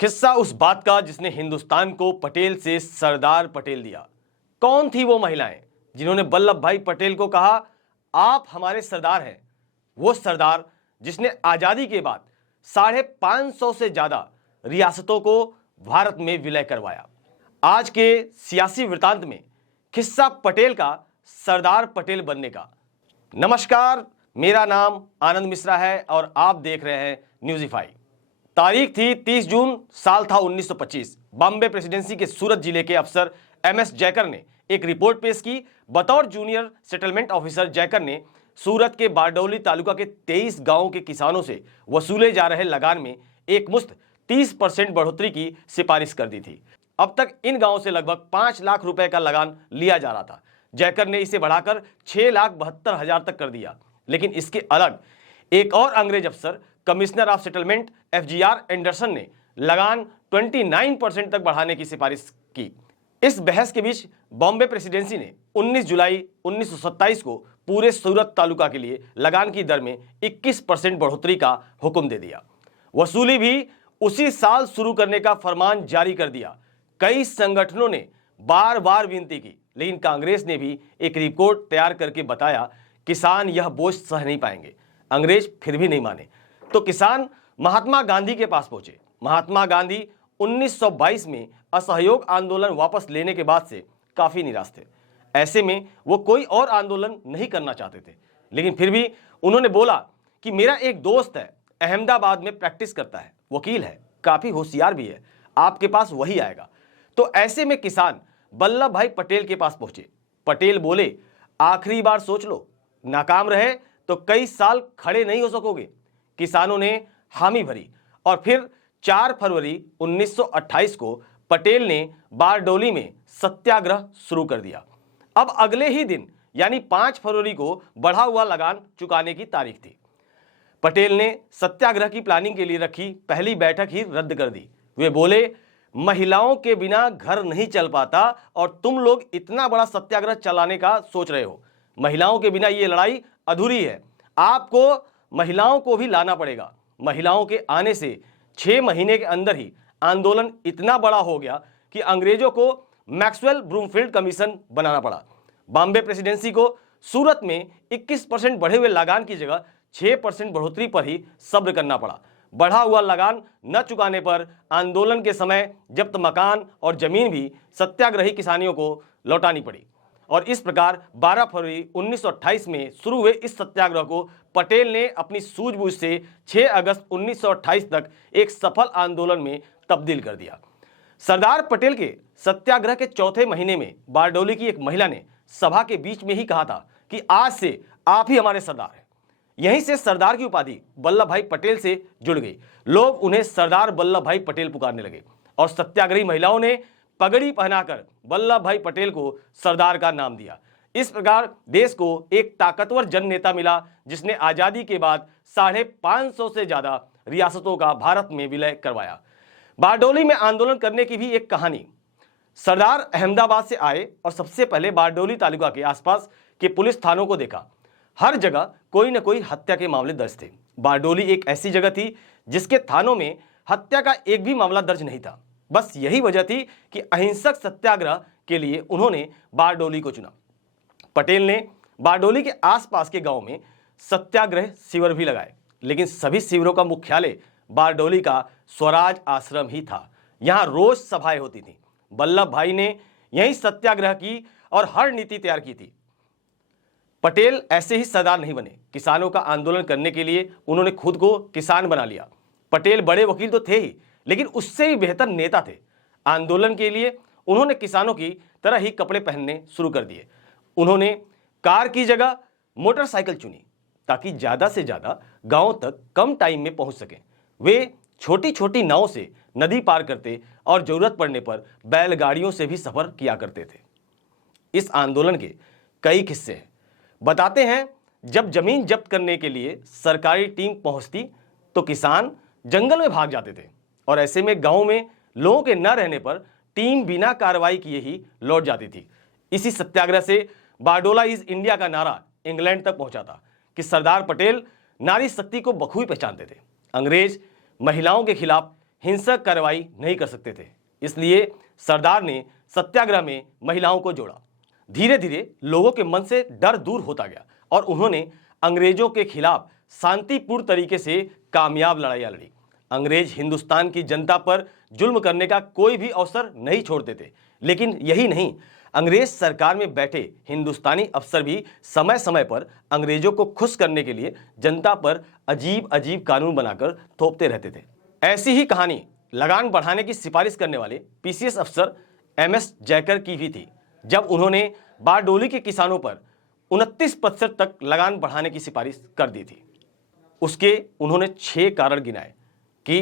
किस्सा उस बात का जिसने हिंदुस्तान को पटेल से सरदार पटेल दिया। कौन थी वो महिलाएं जिन्होंने वल्लभ भाई पटेल को कहा आप हमारे सरदार हैं? वो सरदार जिसने आजादी के बाद 550 से ज्यादा रियासतों को भारत में विलय करवाया। आज के सियासी वृतांत में किस्सा पटेल का सरदार पटेल बनने का। नमस्कार, मेरा नाम आनंद मिश्रा है और आप देख रहे हैं न्यूज़ीफाई। तारीख थी 30 जून, साल था 1925। बॉम्बे प्रेसिडेंसी के सूरत जिले के अफसर MS जयकर ने एक रिपोर्ट पेश की। बतौर जूनियर सेटलमेंट ऑफिसर जयकर ने सूरत के बारडोली तालुका के 23 गांवों के किसानों से वसूले जा रहे लगान में एक मुश्त 30% बढ़ोतरी की सिफारिश कर दी थी। अब तक इन गांवों से लगभग 5 लाख रुपए का लगान लिया जा रहा था। जयकर ने इसे बढ़ाकर 6,72,000 तक कर दिया। लेकिन इसके अलग एक और अंग्रेज अफसर commissioner of settlement FGR Anderson ने लगान 29% तक बढ़ाने की सिफारिश की। इस बहस के बीच बॉम्बे प्रेसिडेंसी ने 19 जुलाई 1927 को पूरे सूरत तालुका के लिए लगान की दर में 21% बढ़ोतरी का हुक्म दे दिया। वसूली भी उसी साल शुरू करने का फरमान जारी कर दिया। कई संगठनों ने बार बार विनती की, लेकिन कांग्रेस ने भी एक रिपोर्ट तैयार करके बताया किसान यह बोझ सह नहीं पाएंगे। अंग्रेज फिर भी नहीं माने तो किसान महात्मा गांधी के पास पहुंचे। महात्मा गांधी 1922 में असहयोग आंदोलन वापस लेने के बाद से काफी निराश थे। ऐसे में वो कोई और आंदोलन नहीं करना चाहते थे, लेकिन फिर भी उन्होंने बोला कि मेरा एक दोस्त है, अहमदाबाद में प्रैक्टिस करता है, वकील है, काफी होशियार भी है, आपके पास वही आएगा। तो ऐसे में किसान वल्लभ भाई पटेल के पास पहुंचे। पटेल बोले आखिरी बार सोच लो, नाकाम रहे तो कई साल खड़े नहीं हो सकोगे। किसानों ने हामी भरी और फिर 4 फरवरी 1928 को पटेल ने बारडोली में सत्याग्रह शुरू कर दिया। अब अगले ही दिन यानी 5 फरवरी को बढ़ा हुआ लगान चुकाने की तारीख थी। पटेल ने सत्याग्रह की प्लानिंग के लिए रखी पहली बैठक ही रद्द कर दी। वे बोले महिलाओं के बिना घर नहीं चल पाता और तुम लोग इतना बड़ा सत्याग्रह चलाने का सोच रहे हो। महिलाओं के बिना ये लड़ाई अधूरी है, आपको महिलाओं को भी लाना पड़ेगा। महिलाओं के आने से 6 महीने के अंदर ही आंदोलन इतना बड़ा हो गया कि अंग्रेजों को मैक्सवेल ब्रूमफील्ड कमीशन बनाना पड़ा। बॉम्बे प्रेसिडेंसी को सूरत में 21% बढ़े हुए लगान की जगह 6% बढ़ोतरी पर ही सब्र करना पड़ा। बढ़ा हुआ लगान न चुकाने पर आंदोलन के समय जब्त मकान और जमीन भी सत्याग्रही किसानियों को लौटानी पड़ी और इस प्रकार 12 फरवरी 1928 में शुरू हुए इस सत्याग्रह को पटेल ने अपनी सूझबूझ से 6 अगस्त 1928 तक एक सफल आंदोलन में तब्दील कर दिया। सरदार पटेल के सत्याग्रह के चौथे महीने में बारडोली की एक महिला ने सभा के बीच में ही कहा था कि आज से आप ही हमारे सरदार हैं। यहीं से सरदार की उपाधि वल्लभ भाई पटेल से जुड़ गई। लोग उन्हें सरदार वल्लभ भाई पटेल पुकारने लगे और सत्याग्रही महिलाओं ने पगड़ी पहनाकर वल्लभ भाई पटेल को सरदार का नाम दिया। इस प्रकार देश को एक ताकतवर जन नेता मिला जिसने आजादी के बाद 550 से ज्यादा रियासतों का भारत में विलय करवाया। बारडोली में आंदोलन करने की भी एक कहानी। सरदार अहमदाबाद से आए और सबसे पहले बारडोली तालुका के आसपास के पुलिस थानों को देखा। हर जगह कोई न कोई हत्या के मामले दर्ज थे। बारडोली एक ऐसी जगह थी जिसके थानों में हत्या का एक भी मामला दर्ज नहीं था। बस यही वजह थी कि अहिंसक सत्याग्रह के लिए उन्होंने बारडोली को चुना। पटेल ने बारडोली के आसपास के गांव में सत्याग्रह शिविर भी लगाए, लेकिन सभी शिविरों का मुख्यालय बारडोली का स्वराज आश्रम ही था। यहां रोज सभाएं होती थी। वल्लभ भाई ने यहीं सत्याग्रह की और हर नीति तैयार की थी। पटेल ऐसे ही सरदार नहीं बने। किसानों का आंदोलन करने के लिए उन्होंने खुद को किसान बना लिया। पटेल बड़े वकील तो थे ही, लेकिन उससे भी बेहतर नेता थे। आंदोलन के लिए उन्होंने किसानों की तरह ही कपड़े पहनने शुरू कर दिए। उन्होंने कार की जगह मोटरसाइकिल चुनी ताकि ज्यादा से ज्यादा गांव तक कम टाइम में पहुंच सकें। वे छोटी छोटी नावों से नदी पार करते और जरूरत पड़ने पर बैलगाड़ियों से भी सफर किया करते थे। इस आंदोलन के कई किस्से हैं। बताते हैं, जब जमीन जब्त करने के लिए सरकारी टीम पहुंचती तो किसान जंगल में भाग जाते थे और ऐसे में गांव में लोगों के न रहने पर टीम बिना कार्रवाई किए ही लौट जाती थी। इसी सत्याग्रह से बारडोला इज इंडिया का नारा इंग्लैंड तक पहुंचा था कि सरदार पटेल नारी शक्ति को बखूबी पहचानते थे। अंग्रेज महिलाओं के खिलाफ हिंसक कार्रवाई नहीं कर सकते थे। इसलिए सरदार ने सत्याग्रह में महिलाओं को जोड़ा। धीरे धीरे लोगों के मन से डर दूर होता गया और उन्होंने अंग्रेजों के खिलाफ शांतिपूर्ण तरीके से कामयाब लड़ाइयां लड़ी। अंग्रेज हिंदुस्तान की जनता पर जुल्म करने का कोई भी अवसर नहीं छोड़ते थे। लेकिन यही नहीं, अंग्रेज सरकार में बैठे हिंदुस्तानी अफसर भी समय समय पर अंग्रेजों को खुश करने के लिए जनता पर अजीब अजीब कानून बनाकर थोपते रहते थे। ऐसी ही कहानी लगान बढ़ाने की सिफारिश करने वाले पीसीएस अफसर एमएस जयकर की भी थी, जब उन्होंने बारडोली के किसानों पर 29% तक लगान बढ़ाने की सिफारिश कर दी थी। उसके उन्होंने 6 कारण गिनाए कि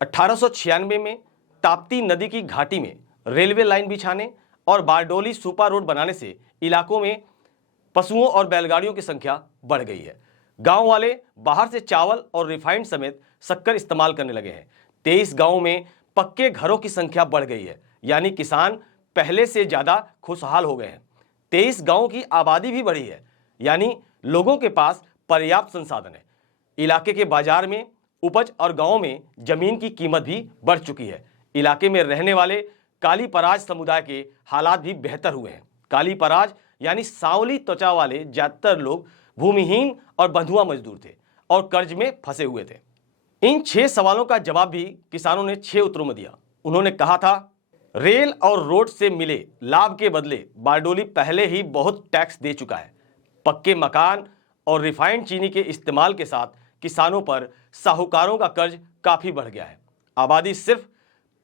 1896 में ताप्ती नदी की घाटी में रेलवे लाइन बिछाने और बारडोली सुपा रोड बनाने से इलाकों में पशुओं और बैलगाड़ियों की संख्या बढ़ गई है। गांव वाले बाहर से चावल और रिफाइंड समेत शक्कर इस्तेमाल करने लगे हैं। 23 गांवों में पक्के घरों की संख्या बढ़ गई है, यानी किसान पहले से ज्यादा खुशहाल हो गए हैं। 23 गांवों की आबादी भी बढ़ी है, यानी लोगों के पास पर्याप्त संसाधन है। इलाके के बाजार में उपज और गांवों में जमीन की कीमत भी बढ़ चुकी है। इलाके में रहने वाले काली पराज समुदाय के हालात भी बेहतर हुए हैं। काली पराज यानी सांवली त्वचा वाले ज्यादातर लोग भूमिहीन और बंधुआ मजदूर थे और कर्ज में फंसे हुए थे। इन 6 सवालों का जवाब भी किसानों ने 6 उत्तरों में दिया। उन्होंने कहा था, रेल और रोड से मिले लाभ के बदले बारडोली पहले ही बहुत टैक्स दे चुका है। पक्के मकान और रिफाइंड चीनी के इस्तेमाल के साथ किसानों पर साहूकारों का कर्ज काफी बढ़ गया है। आबादी सिर्फ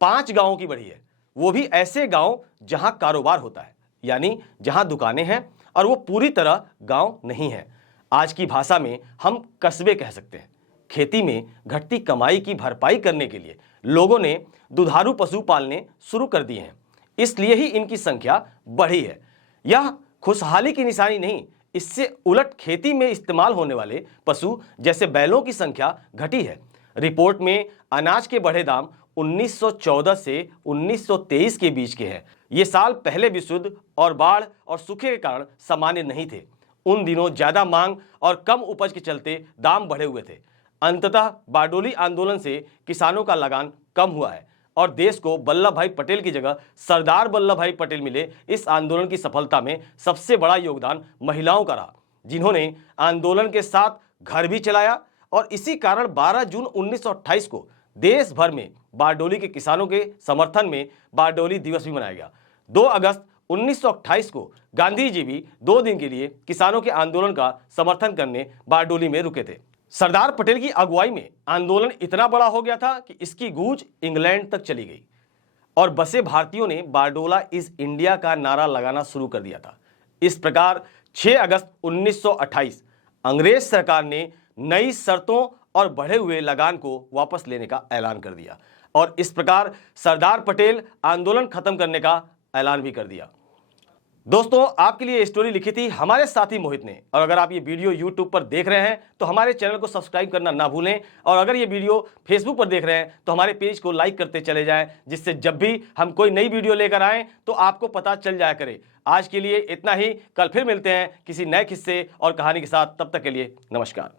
5 गांवों की बढ़ी है, वो भी ऐसे गांव जहां कारोबार होता है, यानी जहां दुकानें हैं और वो पूरी तरह गांव नहीं है। आज की भाषा में हम कस्बे कह सकते हैं। खेती में घटती कमाई की भरपाई करने के लिए लोगों ने दुधारू पशु पालने शुरू कर दिए हैं, इसलिए ही इनकी संख्या बढ़ी है। यह खुशहाली की निशानी नहीं, इससे उलट खेती में इस्तेमाल होने वाले पशु जैसे बैलों की संख्या घटी है। रिपोर्ट में अनाज के बढ़े दाम 1914 से 1923 के बीच के हैं। ये साल पहले विश्व युद्ध और बाढ़ और सूखे के कारण सामान्य नहीं थे। उन दिनों ज्यादा मांग और कम उपज के चलते दाम बढ़े हुए थे। अंततः बारडोली आंदोलन से किसानों का लगान कम हुआ है और देश को वल्लभ भाई पटेल की जगह सरदार वल्लभ भाई पटेल मिले। इस आंदोलन की सफलता में सबसे बड़ा योगदान महिलाओं का रहा, जिन्होंने आंदोलन के साथ घर भी चलाया और इसी कारण 12 जून 1928 को देश भर में बारडोली के किसानों के समर्थन में बारडोली दिवस भी मनाया गया। 2 अगस्त 1928 को गांधी जी भी 2 दिन के लिए किसानों के आंदोलन का समर्थन करने बारडोली में रुके थे। सरदार पटेल की अगुवाई में आंदोलन इतना बड़ा हो गया था कि इसकी गूंज इंग्लैंड तक चली गई और बसे भारतीयों ने बारडोला इज इंडिया का नारा लगाना शुरू कर दिया था। इस प्रकार 6 अगस्त 1928 अंग्रेज सरकार ने नई शर्तों और बढ़े हुए लगान को वापस लेने का ऐलान कर दिया और इस प्रकार सरदार पटेल आंदोलन खत्म करने का ऐलान भी कर दिया। दोस्तों, आपके लिए स्टोरी लिखी थी हमारे साथी मोहित ने, और अगर आप ये वीडियो YouTube पर देख रहे हैं तो हमारे चैनल को सब्सक्राइब करना ना भूलें, और अगर ये वीडियो Facebook पर देख रहे हैं तो हमारे पेज को लाइक करते चले जाएं, जिससे जब भी हम कोई नई वीडियो लेकर आएं तो आपको पता चल जाया करे। आज के लिए इतना ही, कल फिर मिलते हैं किसी नए किस्से और कहानी के साथ। तब तक के लिए नमस्कार।